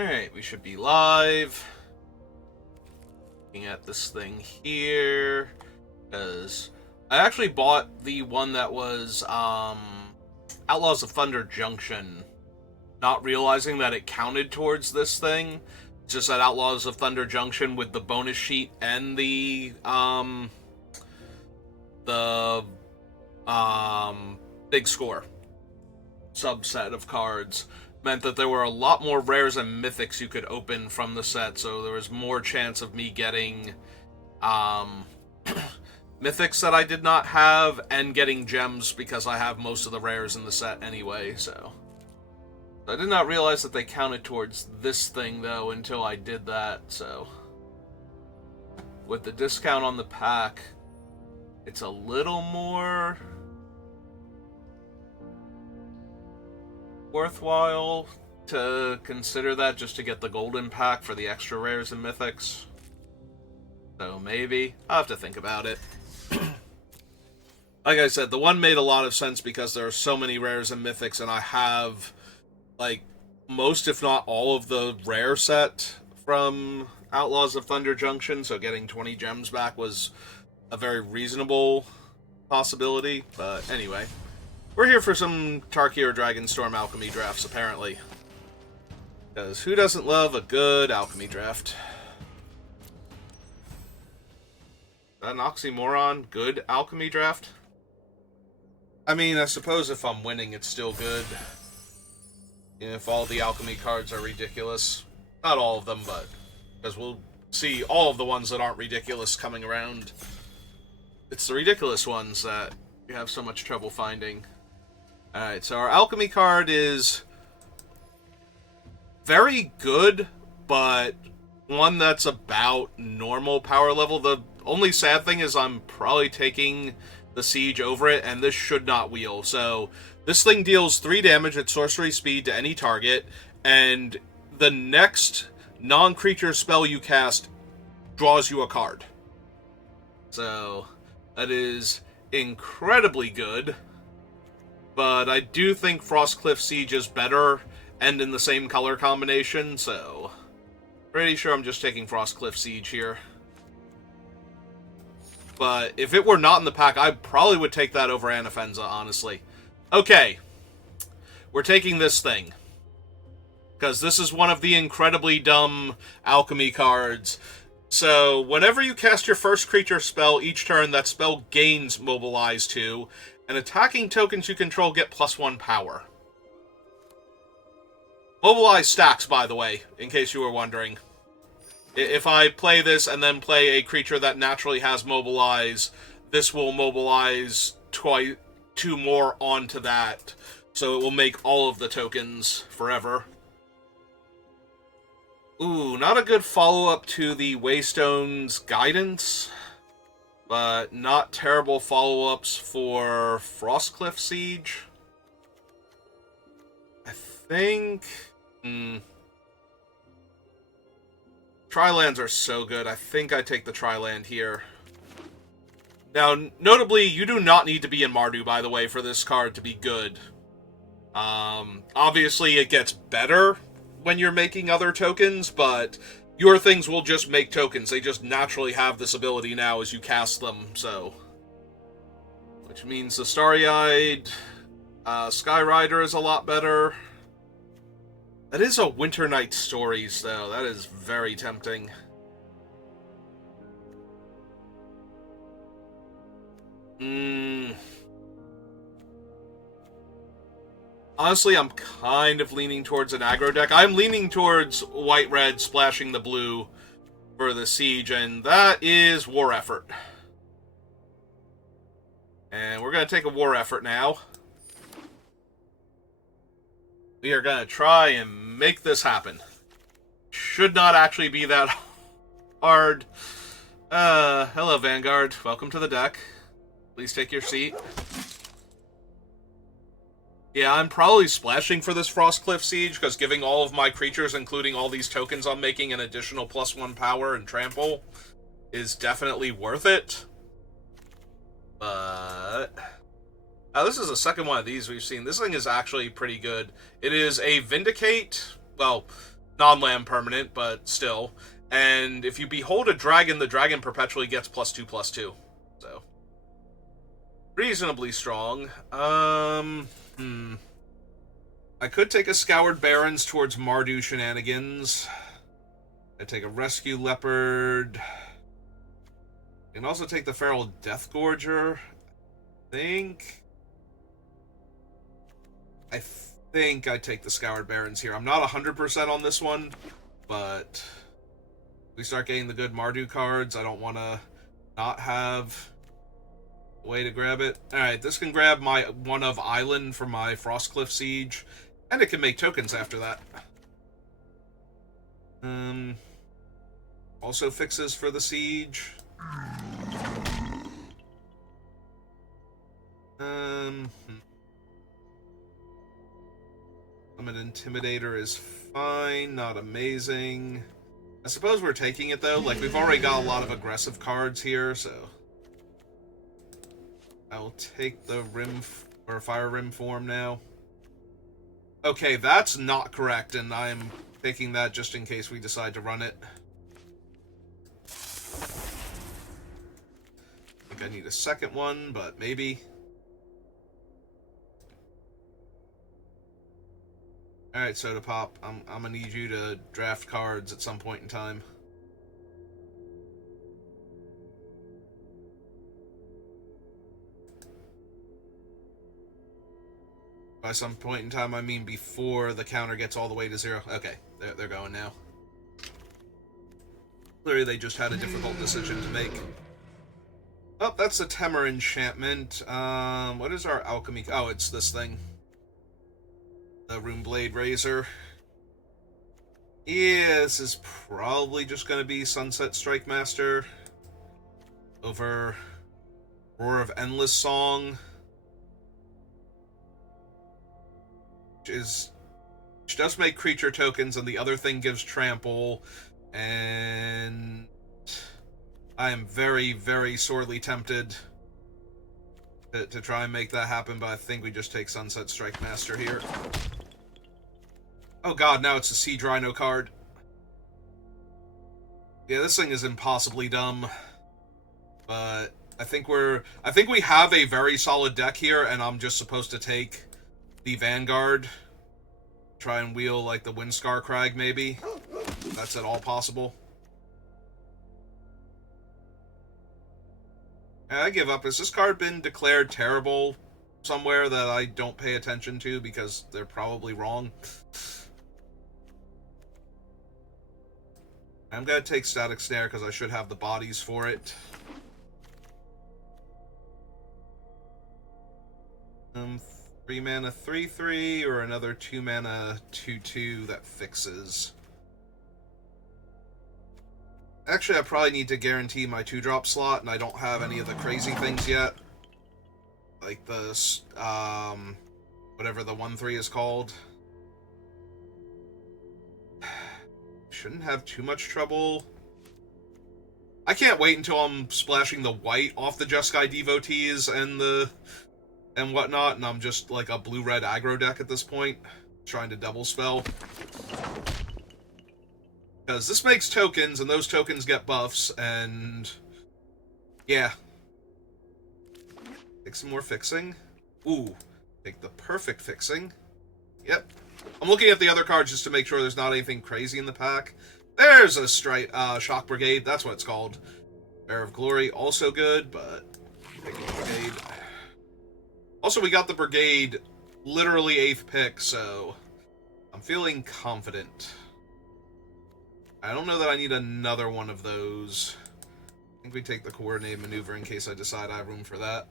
Alright, we should be live. Looking at this thing here. Because I actually bought the one that was Outlaws of Thunder Junction, not realizing that it counted towards this thing. Just that Outlaws of Thunder Junction with the bonus sheet and the big score subset of cards meant that there were a lot more rares and mythics you could open from the set, so there was more chance of me getting mythics that I did not have and getting gems because I have most of the rares in the set anyway, so I did not realize that they counted towards this thing though until I did that. So with the discount on the pack, it's a little more worthwhile to consider that just to get the golden pack for the extra rares and mythics. So maybe I'll have to think about it. Like I said, the one made a lot of sense because there are so many rares and mythics, and I have like most, if not all, of the rare set from Outlaws of Thunder Junction, so getting 20 gems back was a very reasonable possibility. But anyway, we're here for some Tarkir Dragonstorm Alchemy drafts, apparently. Because who doesn't love a good Alchemy draft? Is that an oxymoron? Good Alchemy draft? I mean, I suppose if I'm winning, it's still good. If all the Alchemy cards are ridiculous. Not all of them, but because we'll see all of the ones that aren't ridiculous coming around. It's the ridiculous ones that you have so much trouble finding. Alright, so our Alchemy card is very good, but one that's about normal power level. The only sad thing is I'm probably taking the Siege over it, and this should not wheel. So this thing deals 3 damage at sorcery speed to any target, and the next non-creature spell you cast draws you a card. So that is incredibly good, but I do think Frostcliff Siege is better and in the same color combination, so pretty sure I'm just taking Frostcliff Siege here. But if it were not in the pack, I probably would take that over Anafenza, honestly. Okay, we're taking this thing, because this is one of the incredibly dumb Alchemy cards. So, whenever you cast your first creature spell each turn, that spell gains Mobilize 2, and attacking tokens you control get +1 power. Mobilize stacks, by the way, in case you were wondering. If I play this and then play a creature that naturally has Mobilize, this will mobilize 2 more onto that, so it will make all of the tokens forever. Ooh, not a good follow-up to the Waystone's Guidance, but not terrible follow-ups for Frostcliff Siege. I think... Tri-lands are so good. I think I take the Tri-land here. Now, notably, you do not need to be in Mardu, by the way, for this card to be good. Obviously, it gets better when you're making other tokens, but your things will just make tokens. They just naturally have this ability now as you cast them, so... Which means the Starry-Eyed Skyrider is a lot better. That is a Winter Night Stories, though. That is very tempting. Honestly, I'm kind of leaning towards an aggro deck. I'm leaning towards white-red splashing the blue for the Siege, and that is War Effort. And we're going to take a War Effort now. We are going to try and make this happen. Should not actually be that hard. Hello, Vanguard. Welcome to the deck. Please take your seat. Yeah, I'm probably splashing for this Frostcliff Siege, because giving all of my creatures, including all these tokens I'm making, an additional +1 power and trample is definitely worth it. But... Now, this is the second one of these we've seen. This thing is actually pretty good. It is a Vindicate, well, non-land permanent, but still. And if you behold a dragon, the dragon perpetually gets +2/+2. So reasonably strong. I could take a Scoured Barrens towards Mardu shenanigans. I take a Rescue Leopard. I can also take the Feral Deathgorger. I think I take the Scoured Barrens here. I'm not 100% on this one, but if we start getting the good Mardu cards, I don't want to not have a way to grab it. Alright, this can grab my one of Island for my Frostcliff Siege, and it can make tokens after that. Also fixes for the Siege. Summon Intimidator is fine, not amazing. I suppose we're taking it, though. Like, we've already got a lot of aggressive cards here, so I'll take the Rim or Fire Rim form now. Okay, that's not correct, and I'm taking that just in case we decide to run it. I think I need a second one, but maybe. Alright, Soda Pop, I'm gonna need you to draft cards at some point in time. By some point in time, I mean before the counter gets all the way to 0. Okay, they're going now. Clearly, they just had a difficult decision to make. Oh, that's a Temur enchantment. What is our alchemy? Oh, it's this thing. The Runeblade Razor. Yeah, this is probably just going to be Sunset Strike Master over Roar of Endless Song, which does make creature tokens, and the other thing gives trample, and I am very, very sorely tempted to try and make that happen, but I think we just take Sunset Strike Master here. Oh god, now it's a Siege Rhino card. Yeah, this thing is impossibly dumb. But I think we have a very solid deck here, and I'm just supposed to take the Vanguard. Try and wheel, like, the Windscar Crag, maybe. If that's at all possible. Yeah, I give up. Has this card been declared terrible somewhere that I don't pay attention to because they're probably wrong? I'm gonna take Static Snare because I should have the bodies for it. 3 mana 3/3 or another 2 mana 2/2 that fixes. Actually, I probably need to guarantee my 2-drop slot, and I don't have any of the crazy things yet. Like the, whatever the 1/3 is called. Shouldn't have too much trouble. I can't wait until I'm splashing the white off the Jeskai Devotees and whatnot, and I'm just like a blue-red aggro deck at this point, trying to double spell. Because this makes tokens, and those tokens get buffs, and yeah. Take some more fixing. Ooh, take the perfect fixing. Yep. I'm looking at the other cards just to make sure there's not anything crazy in the pack. There's a Shock Brigade, that's what it's called. Bear of Glory, also good, but taking the Brigade. Also, we got the Brigade literally 8th pick, so I'm feeling confident. I don't know that I need another one of those. I think we take the Coordinated Maneuver in case I decide I have room for that.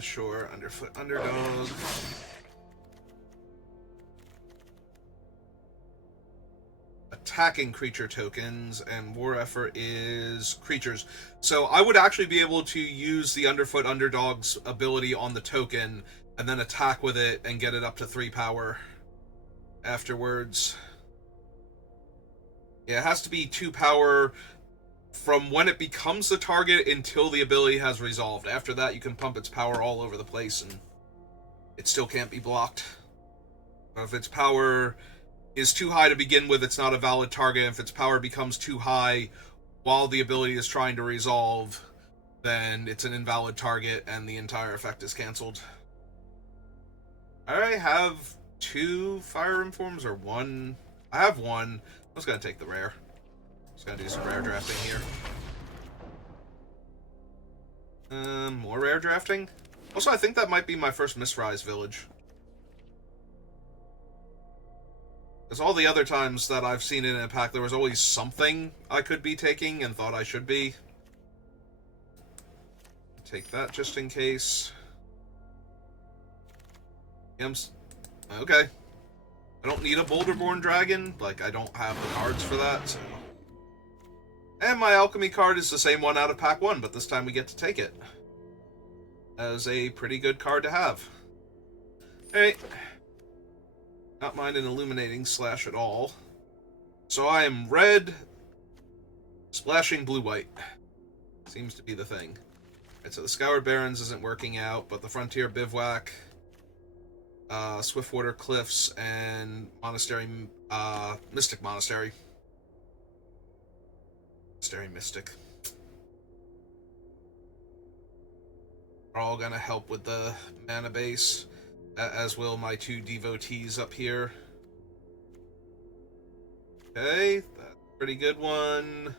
Sure, Underfoot Underdog. Attacking creature tokens, and War Effort is creatures. So I would actually be able to use the Underfoot Underdog's ability on the token, and then attack with it and get it up to 3 power afterwards. Yeah, it has to be 2 power from when it becomes the target until the ability has resolved. After that, you can pump its power all over the place, and it still can't be blocked. If its power is too high to begin with, it's not a valid target. If its power becomes too high while the ability is trying to resolve, then it's an invalid target, and the entire effect is cancelled. I have 2 Fire Informs, or 1? I have 1. I was going to take the rare. Just going to do some rare drafting here. More rare drafting? Also, I think that might be my first Mistrise village. Because all the other times that I've seen it in a pack, there was always something I could be taking and thought I should be. Take that just in case. Okay. I don't need a Boulderborn Dragon. Like, I don't have the cards for that, so... And my Alchemy card is the same one out of pack 1, but this time we get to take it. As a pretty good card to have. Alright. Not mind an Illuminating Slash at all. So I am red, splashing blue-white. Seems to be the thing. Alright, so the Scoured Barrens isn't working out, but the Frontier Bivouac, Swiftwater Cliffs, and Monastery, Mystic Monastery. Monastery Mystic. Are all gonna help with the mana base, as will my 2 devotees up here. Okay, that's a pretty good one.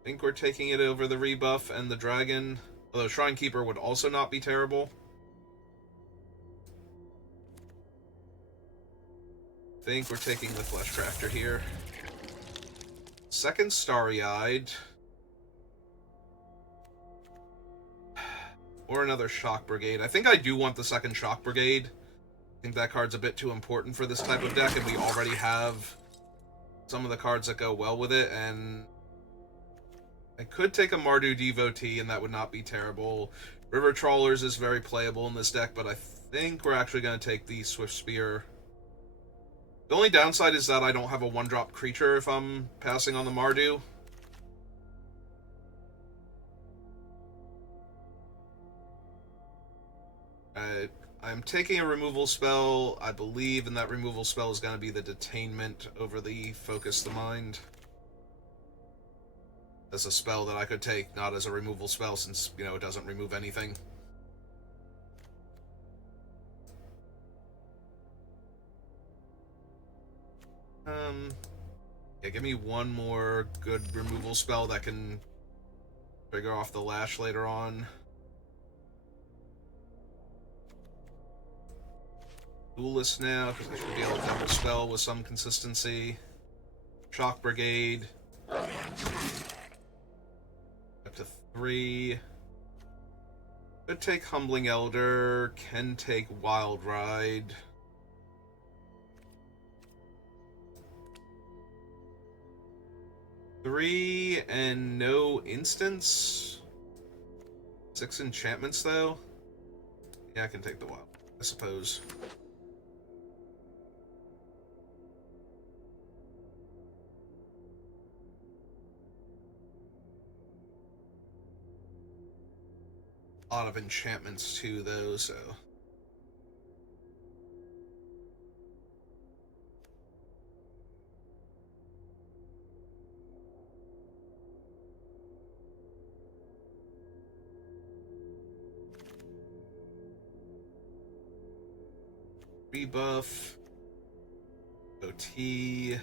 I think we're taking it over the rebuff and the dragon, although Shrine Keeper would also not be terrible. I think we're taking the Fleshcrafter here. Second Starry-Eyed. Or another Shock Brigade. I think I do want the second Shock Brigade. I think that card's a bit too important for this type of deck, and we already have some of the cards that go well with it, and I could take a Mardu Devotee, and that would not be terrible. River Trawlers is very playable in this deck, but I think we're actually going to take the Swift Spear. The only downside is that I don't have a 1-drop creature if I'm passing on the Mardu. I'm taking a removal spell, I believe, and that removal spell is going to be the Detainment over the Focus the Mind. As a spell that I could take, not as a removal spell, since, you know, it doesn't remove anything. Yeah, give me one more good removal spell that can trigger off the Lash later on. Duelist now, because I should be able to double spell with some consistency. Shock Brigade. Up to 3. Could take Humbling Elder. Can take Wild Ride. Three and no instants. 6 enchantments, though. Yeah, I can take the Wild, I suppose. A lot of enchantments, too, though, so... Rebuff. OT.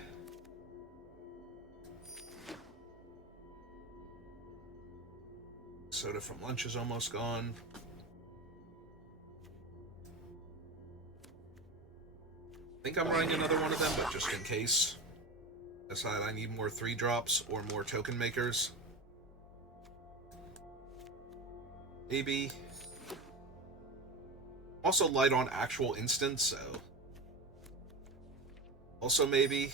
Soda from lunch is almost gone. I think I'm running another one of them, but just in case. Decide I need more 3-drops or more token makers. Maybe. Also light on actual instants, so... Also maybe.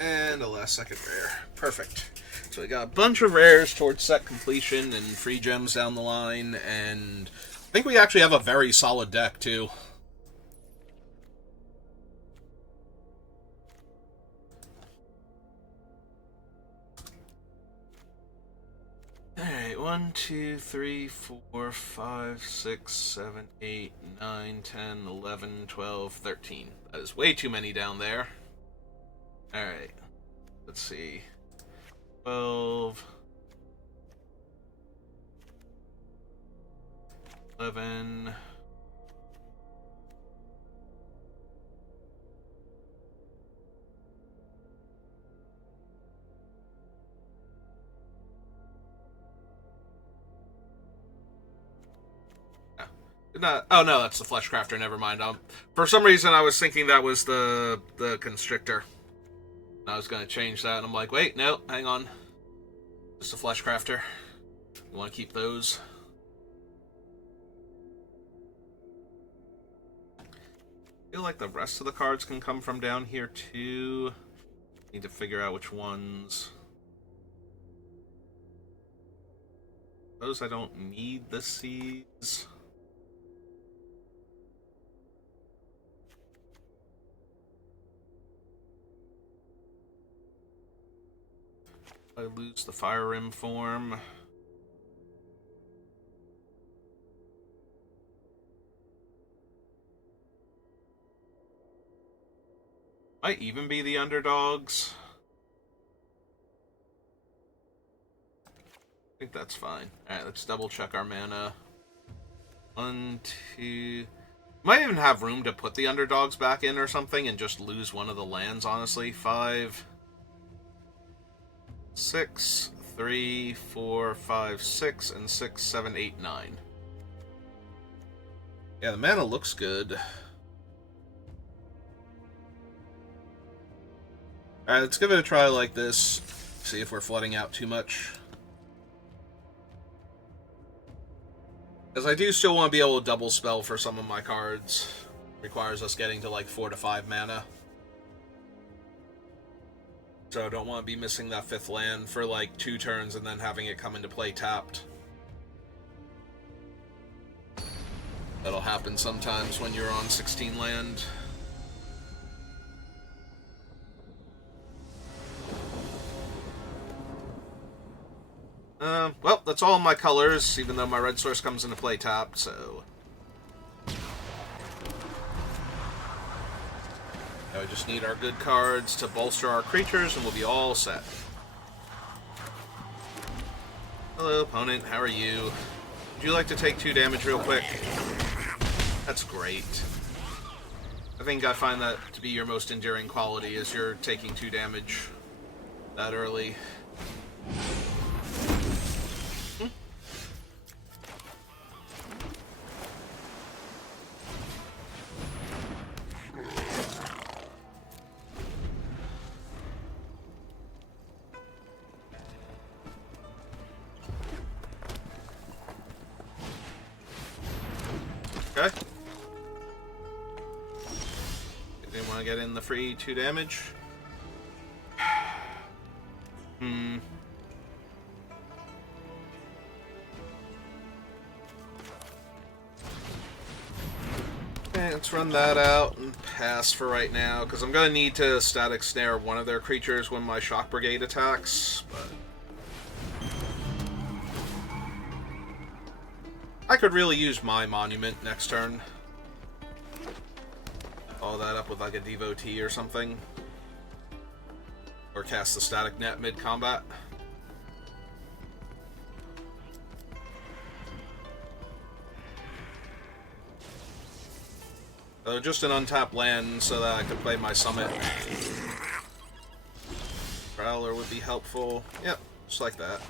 And a last second rare. Perfect. So we got a bunch of rares towards set completion and free gems down the line, and I think we actually have a very solid deck, too. Alright, 1, 2, 3, 4, 5, 6, 7, 8, 9, 10, 11, 12, 13. That is way too many down there. Alright, let's see. 12, 11, not, oh no, that's the Flesh Crafter, never mind. For some reason I was thinking that was the Constrictor. I was going to change that, and I'm like, wait, no, hang on. Just a Flesh Crafter. You want to keep those. I feel like the rest of the cards can come from down here, too. Need to figure out which ones. Those I don't need the seeds. I lose the Fire Rim form. Might even be the underdogs. I think that's fine. Alright, let's double check our mana. 1, 2... Might even have room to put the underdogs back in or something and just lose one of the lands, honestly. 5... 6, 3, 4, 5, 6, and 6, 7, 8, 9. Yeah, the mana looks good. Alright, let's give it a try like this. See if we're flooding out too much. Because I do still want to be able to double spell for some of my cards. Requires us getting to like 4 to 5 mana. So I don't want to be missing that 5th land for like 2 turns and then having it come into play tapped. That'll happen sometimes when you're on 16 land. Well, that's all my colors, even though my red source comes into play tapped, so... Now we just need our good cards to bolster our creatures, and we'll be all set. Hello, opponent. How are you? Would you like to take 2 damage real quick? That's great. I think I find that to be your most endearing quality, is you're taking 2 damage that early. Okay. Didn't want to get in the free 2 damage. Okay, let's run that out and pass for right now, because I'm going to need to static snare one of their creatures when my Shock Brigade attacks, but... I could really use my Monument next turn. Follow that up with like a Devotee or something. Or cast the Static Net mid-combat. Just an untapped land so that I could play my Summit. Prowler would be helpful. Yep, just like that.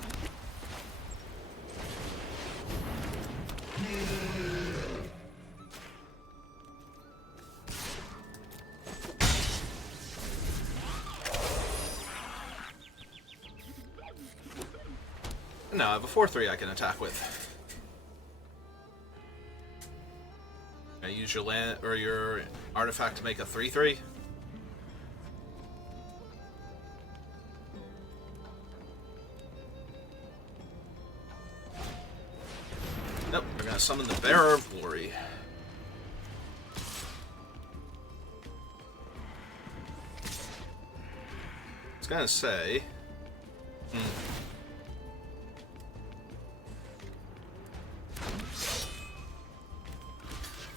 No, I have a 4/3 I can attack with. Can I use your land or your artifact to make a 3/3? summon the Bearer of Glory. I was gonna say...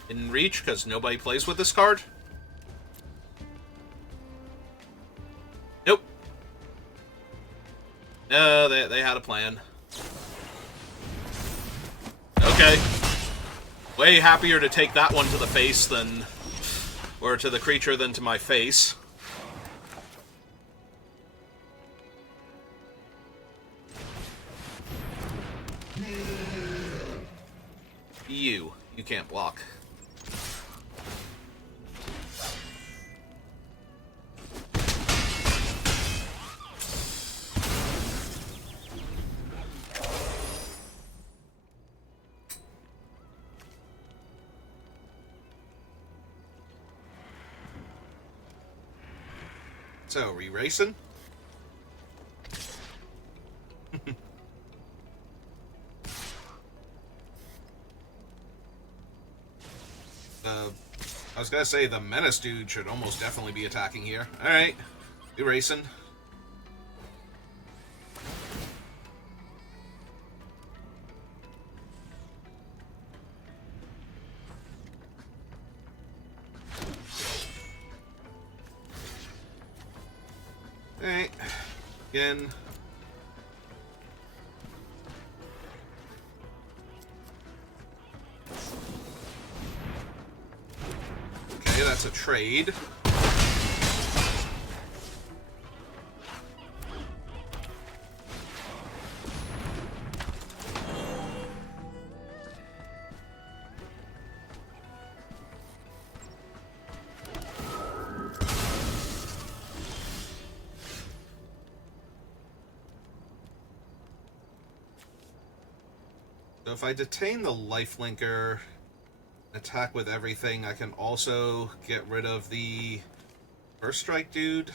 In reach, because nobody plays with this card? Nope. No, they had a plan. Okay. Way happier to take that one to the face than... or to the creature than to my face. You can't block. So, re-racing? I was gonna say the Menace dude should almost definitely be attacking here. Alright, re-racing. Alright, again. Okay, that's a trade. So if I detain the lifelinker, attack with everything, I can also get rid of the first strike dude.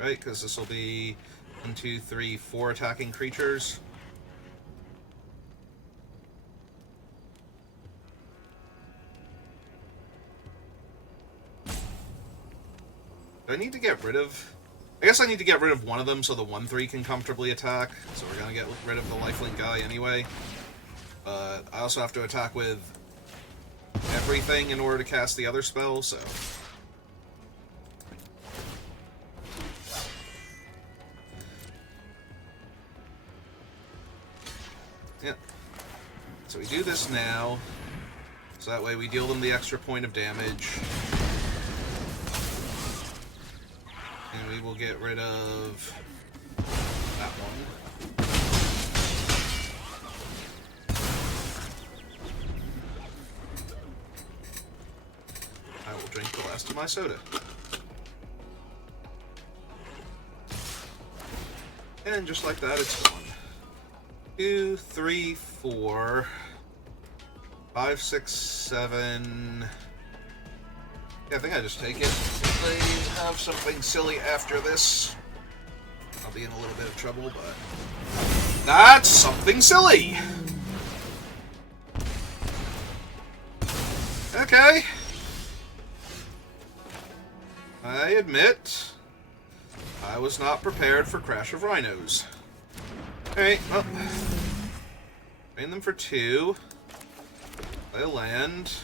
Right, because this will be 1, 2, 3, 4 attacking creatures. Do I need to get rid of... I guess I need to get rid of one of them so the 1/3 can comfortably attack. So we're going to get rid of the lifelink guy anyway. But I also have to attack with everything in order to cast the other spell, so... Yep. So we do this now. So that way we deal them the extra point of damage. And we will get rid of that one. I will drink the last of my soda. And just like that, it's gone. 2, 3, 4, 5, 6, 7... Yeah, I think I just take it. If they have something silly after this, I'll be in a little bit of trouble, but... That's something silly! Okay. I admit, I was not prepared for Crash of Rhinos. Alright, well... Train them for 2. They land...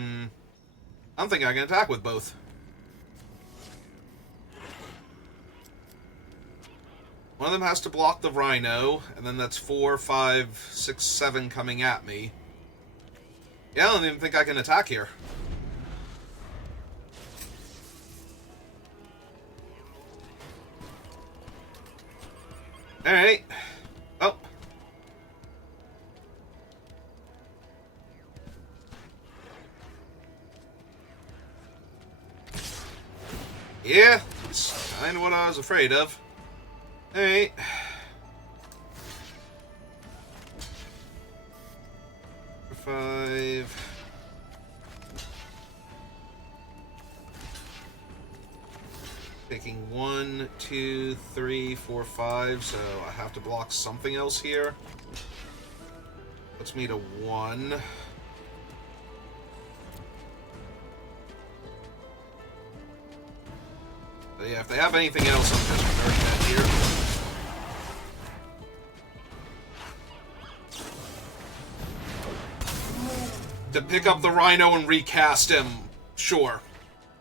I don't think I can attack with both. One of them has to block the Rhino, and then that's 4, 5, 6, 7 coming at me. Yeah, I don't even think I can attack here. Alright. Oh. Yeah, it's kind of what I was afraid of. Alright. For 5. Taking 1, 2, 3, 4, 5, so I have to block something else here. Puts me to 1. But yeah, if they have anything else, I'm just burning that here. To pick up the Rhino and recast him, sure.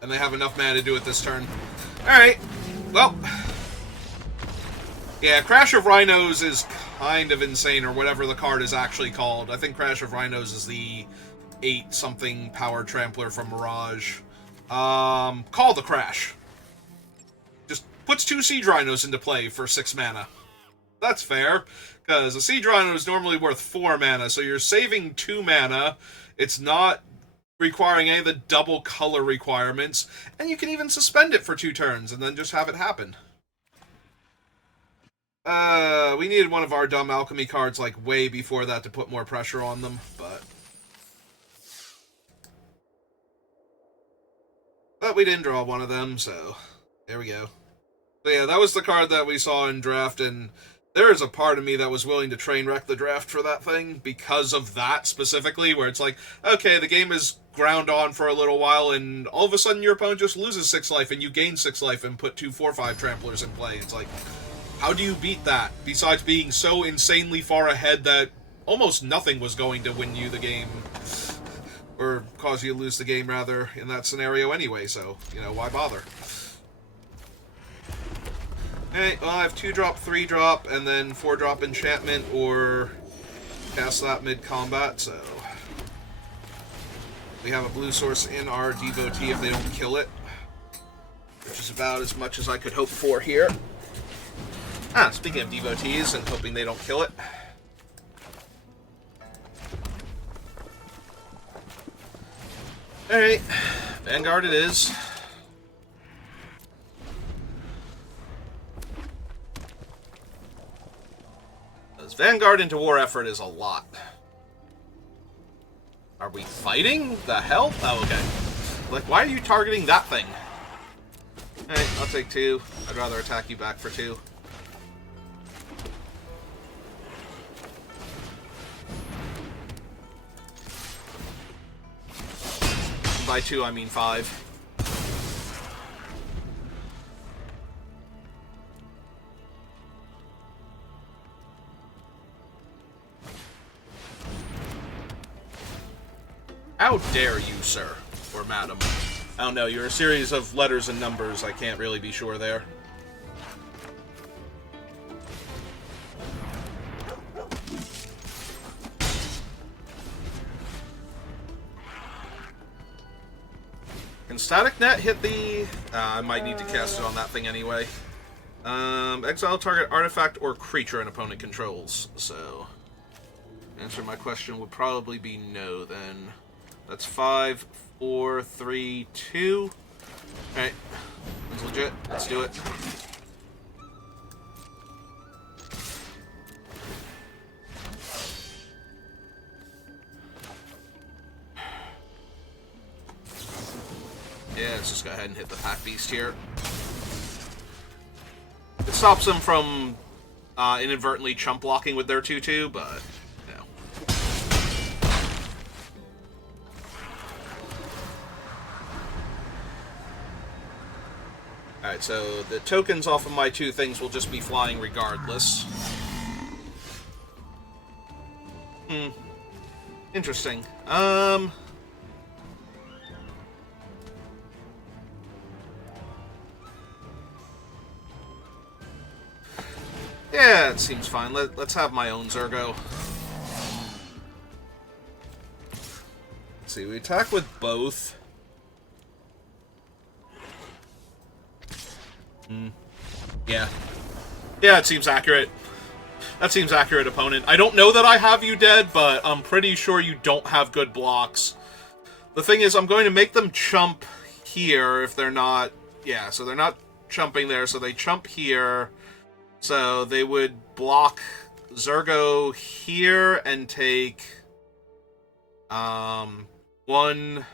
And they have enough mana to do it this turn. Alright, well. Yeah, Crash of Rhinos is kind of insane, or whatever the card is actually called. I think Crash of Rhinos is the 8-something power trampler from Mirage. Call the Crash. Just puts 2 Siege Rhinos into play for 6 mana. That's fair, because a Siege Rhino is normally worth 4 mana, so you're saving 2 mana. It's not requiring any of the double color requirements, and you can even suspend it for 2 turns and then just have it happen. We needed one of our dumb alchemy cards like way before that to put more pressure on them, but we didn't draw one of them, so there we go. So yeah, that was the card that we saw in draft, and there is a part of me that was willing to train wreck the draft for that thing because of that specifically, where it's like, okay, the game is ground on for a little while, and all of a sudden your opponent just loses 6 life, and you gain 6 life and put 2 4/5 tramplers in play. It's like, how do you beat that, besides being so insanely far ahead that almost nothing was going to win you the game, or cause you to lose the game, rather, in that scenario anyway, so, you know, why bother? Alright, well, I have 2-drop, 3-drop, and then 4-drop enchantment, or cast that mid-combat, so we have a blue source in our devotee if they don't kill it, which is about as much as I could hope for here. Speaking of devotees and hoping they don't kill it. Alright, Vanguard it is. Because Vanguard into war effort is a lot. Are we fighting? The hell? Oh, okay. Like, why are you targeting that thing? Alright, I'll take 2. I'd rather attack you back for 2. By 2, I mean 5. How dare you, sir, or madam? I don't know, you're a series of letters and numbers, I can't really be sure there. Can Static Net hit the... I might need to cast it on that thing anyway. Exile target artifact or creature an opponent controls. So, answer my question would probably be no, then. That's 5, 4, 3, 2. Alright. That's legit. Let's do it. Yeah, let's just go ahead and hit the Pack Beast here. It stops them from inadvertently chump blocking with their 2/2, but no. Alright, so the tokens off of my 2 things will just be flying regardless. Interesting. Yeah, it seems fine. Let's have my own Zergo. Let's see, we attack with both. Yeah. Yeah, it seems accurate. That seems accurate, opponent. I don't know that I have you dead, but I'm pretty sure you don't have good blocks. The thing is, I'm going to make them chump here if they're not... Yeah, so they're not chumping there, so they chump here. So they would block Zergo here and take 1,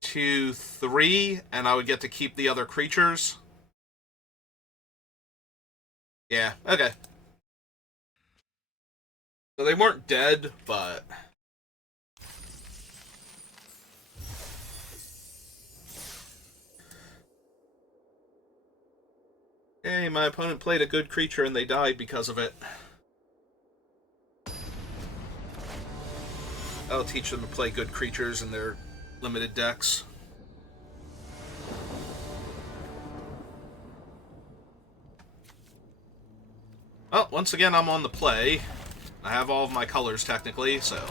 2, to 3, and I would get to keep the other creatures. Yeah, okay. So they weren't dead, but... Hey, my opponent played a good creature and they died because of it. I'll teach them to play good creatures in their limited decks. Well, once again, I'm on the play. I have all of my colors, technically, so...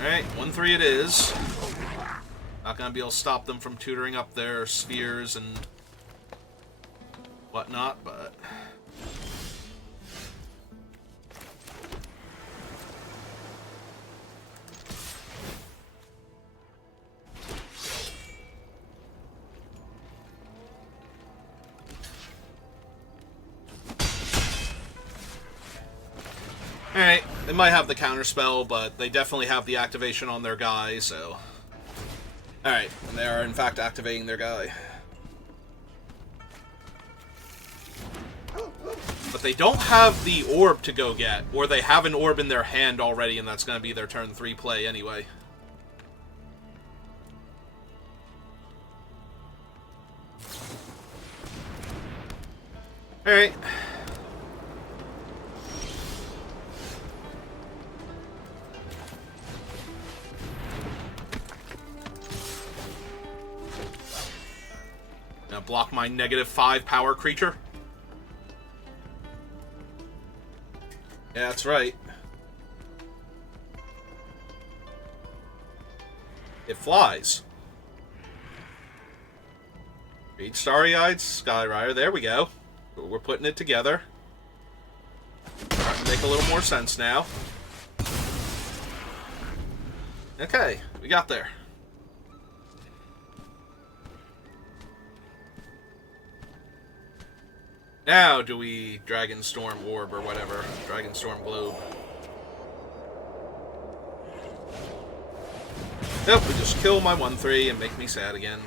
Alright, 1-3 it is. Not gonna be able to stop them from tutoring up their spheres and whatnot, but... Alright, they might have the counterspell, but they definitely have the activation on their guy, so... Alright, and they are in fact activating their guy. But they don't have the orb to go get, or they have an orb in their hand already, and that's going to be their turn 3 play anyway. Alright. Now block my -5 power creature. Yeah, that's right. It flies. Read Starry-Eyed Skyrider. There we go. We're putting it together. Starting to make a little more sense now. Okay, we got there. Now do we Dragonstorm Orb or whatever. Dragonstorm Globe. Nope, we just kill my 1-3 and make me sad again.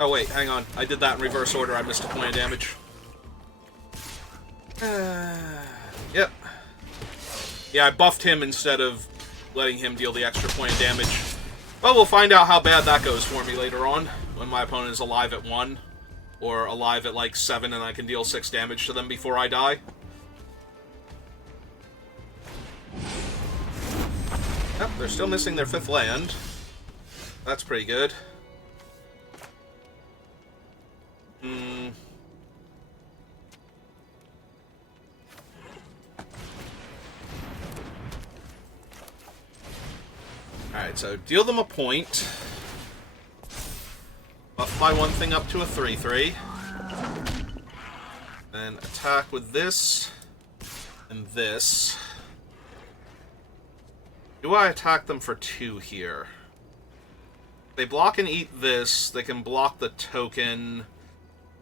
Oh wait, hang on. I did that in reverse order. I missed a point of damage. Yep. Yeah, I buffed him instead of letting him deal the extra point of damage. Well, we'll find out how bad that goes for me later on, when my opponent is alive at 1, or alive at like 7 and I can deal 6 damage to them before I die. Yep, they're still missing their 5th land. That's pretty good. Alright, so deal them a point. Buff my 1 thing up to a 3-3. Then attack with this and this. Do I attack them for 2 here? They block and eat this. They can block the token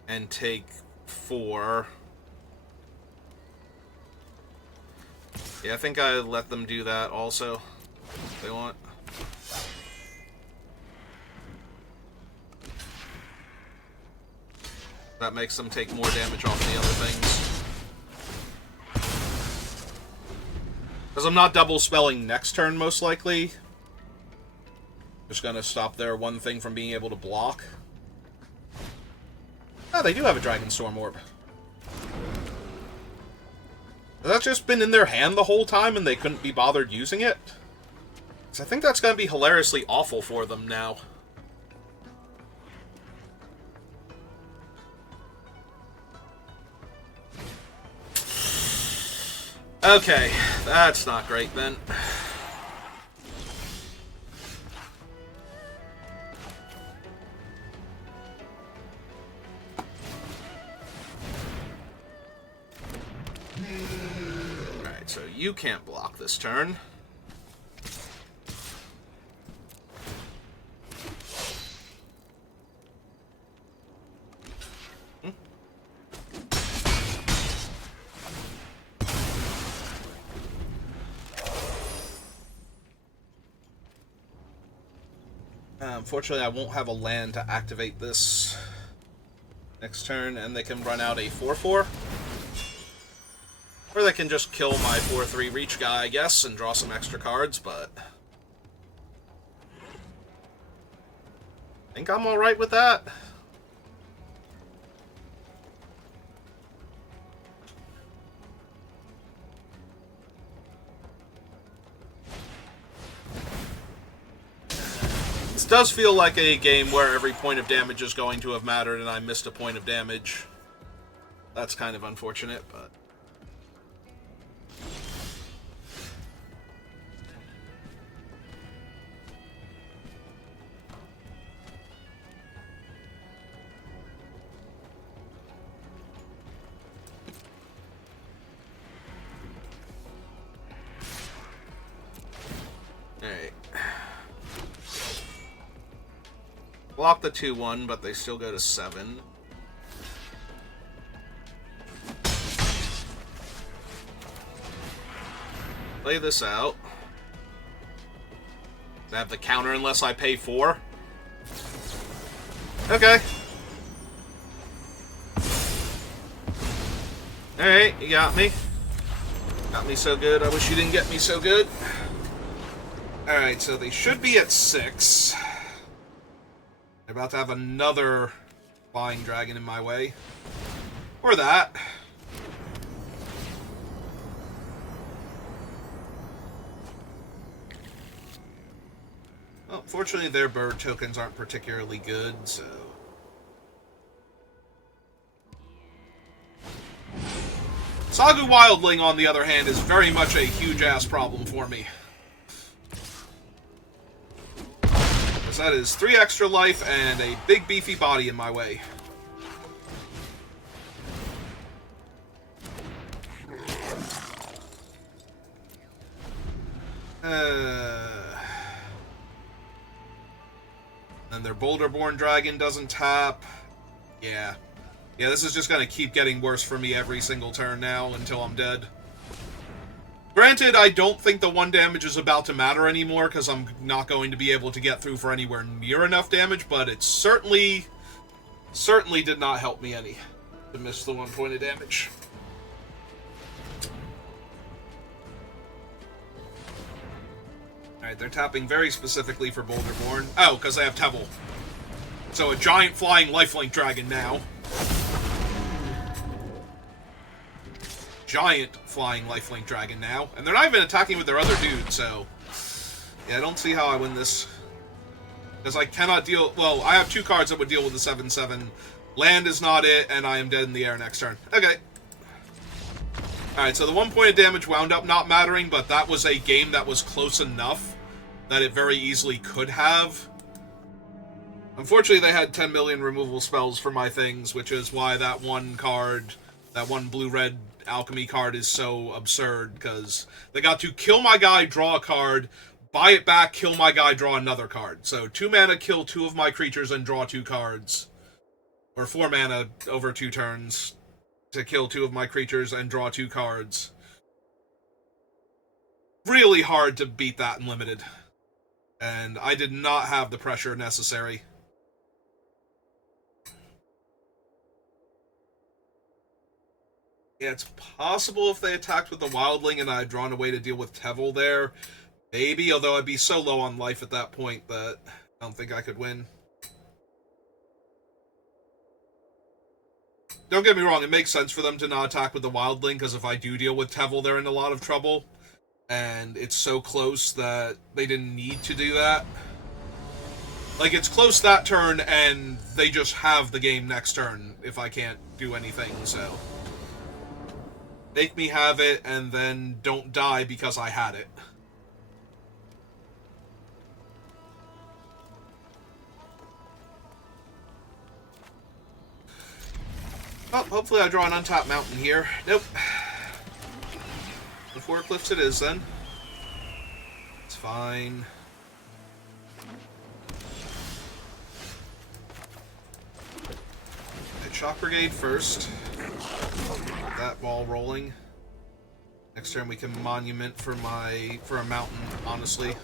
and take 4. Yeah, I think I let them do that also, if they want. That makes them take more damage off the other things. Because I'm not double spelling next turn, most likely. Just gonna stop their 1 thing from being able to block. Oh, they do have a Dragonstorm Orb. Has that just been in their hand the whole time and they couldn't be bothered using it? Because I think that's gonna be hilariously awful for them now. Okay, that's not great then. you can't block this turn. Unfortunately, I won't have a land to activate this next turn, and they can run out a 4/4. Or they can just kill my 4/3 reach guy, I guess, and draw some extra cards, but I think I'm alright with that. This does feel like a game where every point of damage is going to have mattered, and I missed a point of damage. That's kind of unfortunate, but... Alright. Block the 2/1, but they still go to 7. Play this out. I have the counter unless I pay 4. Okay. Alright, you got me. Got me so good, I wish you didn't get me so good. Alright, so they should be at 6. They're about to have another flying dragon in my way. Or that. Well, fortunately their bird tokens aren't particularly good, so... Sagu Wildling, on the other hand, is very much a huge-ass problem for me. Because that is 3 extra life and a big beefy body in my way. And their Boulderborn Dragon doesn't tap. Yeah. Yeah, this is just going to keep getting worse for me every single turn now until I'm dead. Granted, I don't think the 1 damage is about to matter anymore because I'm not going to be able to get through for anywhere near enough damage, but it certainly did not help me any to miss the 1 point of damage. Alright, they're tapping very specifically for Boulderborn. Oh, because they have Tevel. So a giant flying lifelink dragon now. Giant flying lifelink dragon now. And they're not even attacking with their other dude, so... Yeah, I don't see how I win this. Because I cannot deal... Well, I have 2 cards that would deal with the 7/7. Land is not it, and I am dead in the air next turn. Okay. Alright, so the 1 point of damage wound up not mattering, but that was a game that was close enough that it very easily could have. Unfortunately, they had 10 million removal spells for my things, which is why that 1 card, that 1 blue-red Alchemy card is so absurd, because they got to kill my guy, draw a card, buy it back, kill my guy, draw another card. So 2 mana, kill 2 of my creatures, and draw 2 cards. Or 4 mana over 2 turns to kill 2 of my creatures and draw 2 cards. Really hard to beat that in Limited. And I did not have the pressure necessary. Yeah, it's possible if they attacked with the Wildling and I had drawn a way to deal with Tevel there. Maybe, although I'd be so low on life at that point that I don't think I could win. Don't get me wrong, it makes sense for them to not attack with the Wildling, because if I do deal with Tevel, they're in a lot of trouble. And it's so close that they didn't need to do that. Like, it's close that turn, and they just have the game next turn if I can't do anything, so... Make me have it, and then don't die because I had it. Well, hopefully I draw an untapped mountain here. Nope. The forklifts it is, then. It's fine. Hit Shock Brigade first. Get that ball rolling. Next turn we can Monument for a mountain, honestly.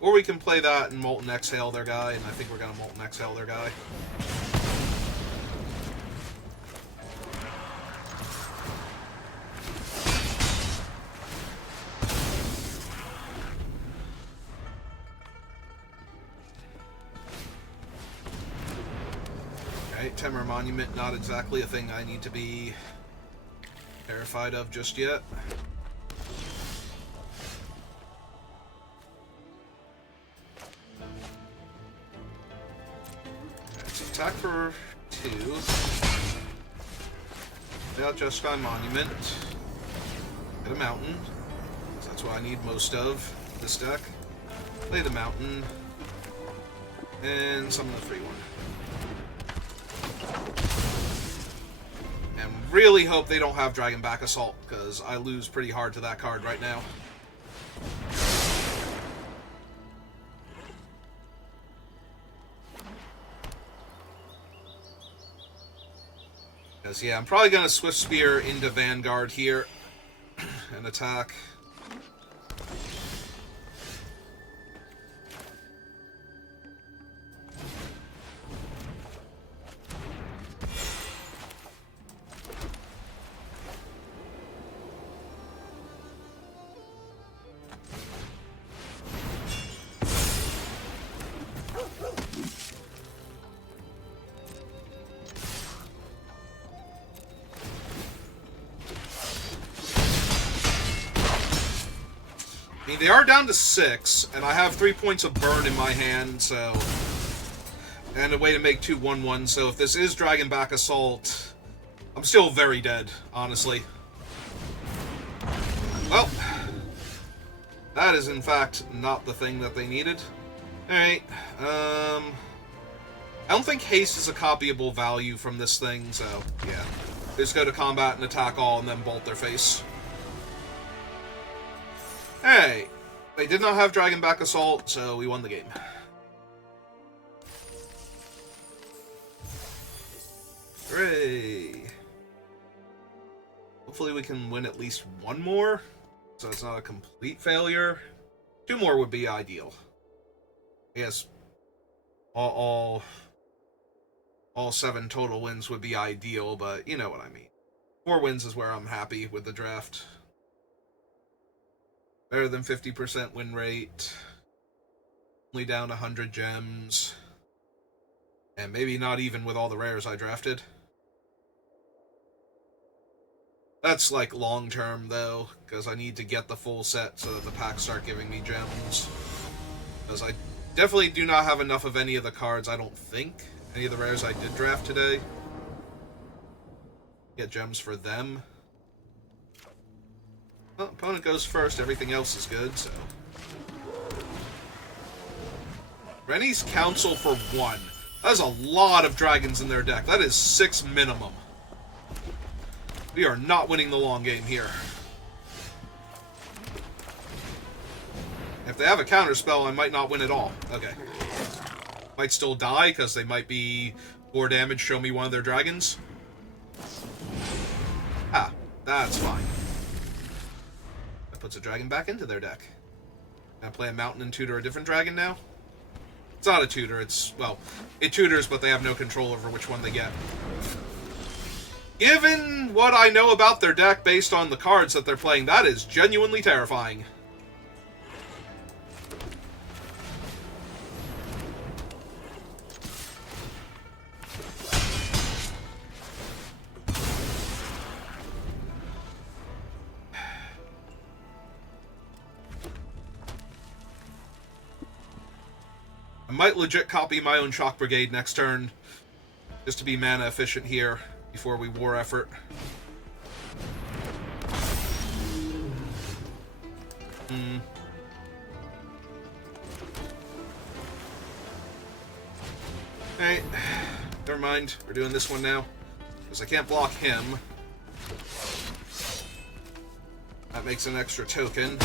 Or we can play that and Molten Exhale their guy, and I think we're gonna Molten Exhale their guy. Okay, Temur Monument, not exactly a thing I need to be terrified of just yet. Attack for 2. Play out Jeskai Monument. Get a mountain. That's what I need most of this deck. Play the mountain. And summon the free one. And really hope they don't have Dragonback Assault, because I lose pretty hard to that card right now. Yeah, I'm probably going to Swift Spear into Vanguard here and attack. They are down to 6, and I have 3 points of burn in my hand, so... And a way to make 2 1/1, so if this is Dragonback Assault, I'm still very dead, honestly. Well, that is in fact not the thing that they needed. Alright, I don't think haste is a copyable value from this thing, so yeah. Just go to combat and attack all and then bolt their face. Hey, they did not have Dragonback Assault, so we won the game. Hooray! Hopefully we can win at least one more, so it's not a complete failure. 2 more would be ideal. Yes, all 7 total wins would be ideal, but you know what I mean. 4 wins is where I'm happy with the draft. Better than 50% win rate. Only down 100 gems. And maybe not even with all the rares I drafted. That's like long term though, because I need to get the full set so that the packs start giving me gems. Because I definitely do not have enough of any of the cards, I don't think. Any of the rares I did draft today. Get gems for them. Well, opponent goes first, everything else is good, so... Rennie's Council for 1. That is a lot of dragons in their deck. That is 6 minimum. We are not winning the long game here. If they have a counterspell, I might not win at all. Okay. Might still die, because they might be 4 damage, show me one of their dragons. Ah, that's fine. That puts a dragon back into their deck. Can I play a mountain and tutor a different dragon now? It's not a tutor, it's... well, it tutors, but they have no control over which one they get. Given what I know about their deck based on the cards that they're playing, that is genuinely terrifying. I might legit copy my own Shock Brigade next turn, just to be mana efficient here before we war effort. Alright, never mind. We're doing this one now. Because I can't block him. That makes an extra token.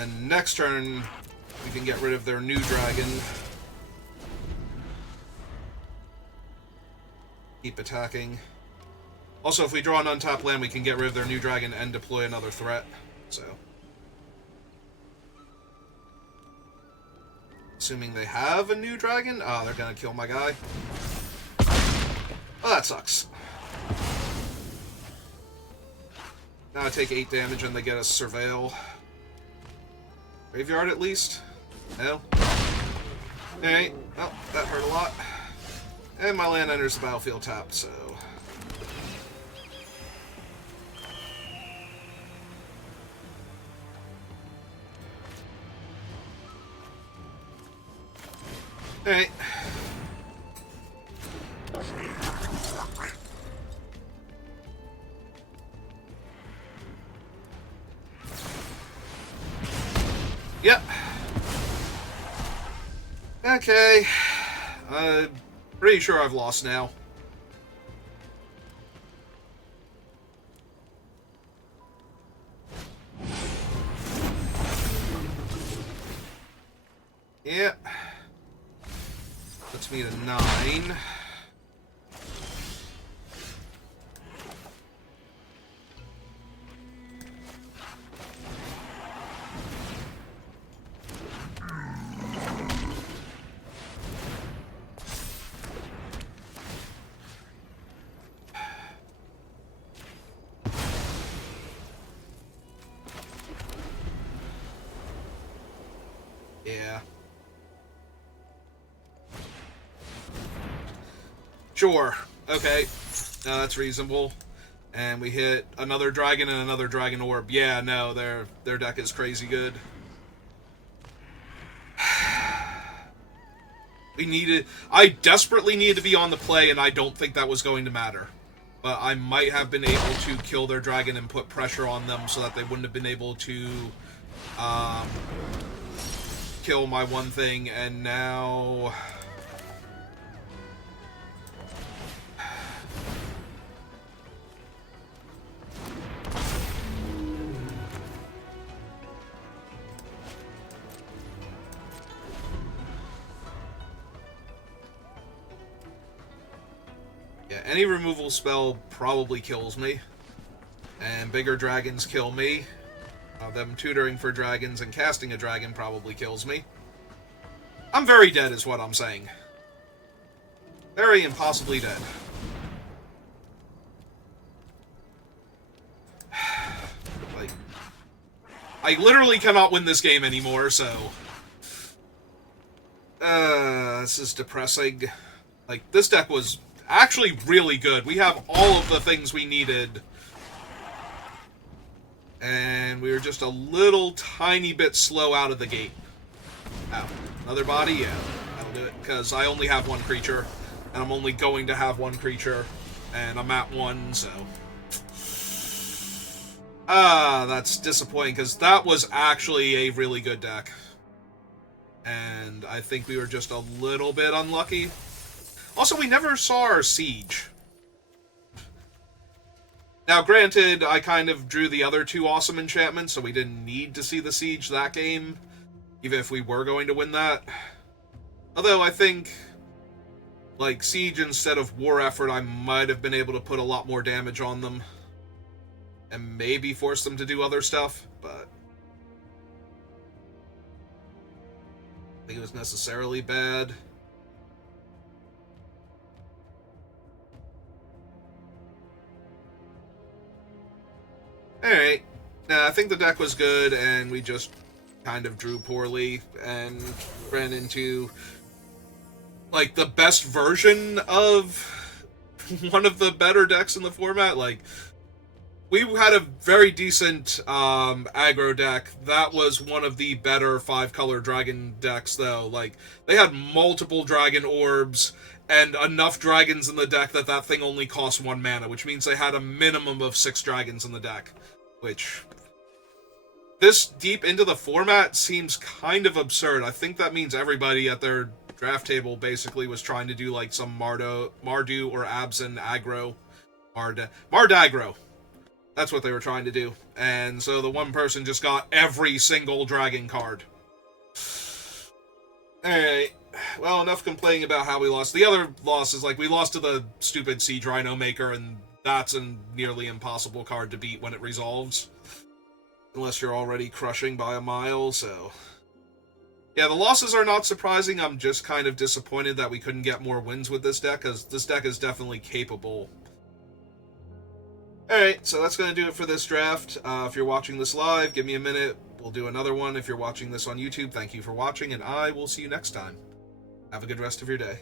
And next turn, we can get rid of their new dragon. Keep attacking. Also, if we draw an untapped land, we can get rid of their new dragon and deploy another threat. So. Assuming they have a new dragon? Oh, they're gonna kill my guy. Oh, that sucks. Now I take 8 damage and they get a surveil. Graveyard at least? No? Alright, well, that hurt a lot. And my land enters the battlefield tapped, so... Alright. Yep. Okay. I'm pretty sure I've lost now. Yep. Puts me to 9. Yeah. Sure. Okay. No, that's reasonable. And we hit another dragon and another dragon orb. Yeah, no, their deck is crazy good. I desperately needed to be on the play, and I don't think that was going to matter. But I might have been able to kill their dragon and put pressure on them so that they wouldn't have been able to kill my one thing, and now... Yeah, any removal spell probably kills me. And bigger dragons kill me. Them tutoring for dragons and casting a dragon probably kills me. I'm very dead is what I'm saying. Very impossibly dead. Like, I literally cannot win this game anymore, so... this is depressing. Like, this deck was actually really good. We have all of the things we needed. And we were just a little tiny bit slow out of the gate. Ow. Another body? Yeah, that'll do it. Because I only have one creature. And I'm only going to have one creature. And I'm at 1, so... that's disappointing, because that was actually a really good deck. And I think we were just a little bit unlucky. Also, we never saw our siege. Now, granted, I kind of drew the other 2 awesome enchantments, so we didn't need to see the siege that game, even if we were going to win that. Although, I think, like, siege instead of war effort, I might have been able to put a lot more damage on them. And maybe force them to do other stuff, but... I think it was necessarily bad. Alright. Nah, I think the deck was good, and we just kind of drew poorly, and ran into, like, the best version of one of the better decks in the format. Like, we had a very decent aggro deck. That was one of the better 5-color dragon decks, though. Like, they had multiple dragon orbs, and enough dragons in the deck that that thing only cost 1 mana, which means they had a minimum of 6 dragons in the deck. Which, this deep into the format seems kind of absurd. I think that means everybody at their draft table basically was trying to do like some Mardu or Abzan aggro. Mardagro. That's what they were trying to do. And so the one person just got every single dragon card. Alright. Well, enough complaining about how we lost. The other loss is, like, we lost to the stupid Siege Rhino Maker, and that's a nearly impossible card to beat when it resolves. Unless you're already crushing by a mile, so... Yeah, the losses are not surprising. I'm just kind of disappointed that we couldn't get more wins with this deck, because this deck is definitely capable. Alright, so that's going to do it for this draft. If you're watching this live, give me a minute. We'll do another one. If you're watching this on YouTube, thank you for watching, and I will see you next time. Have a good rest of your day.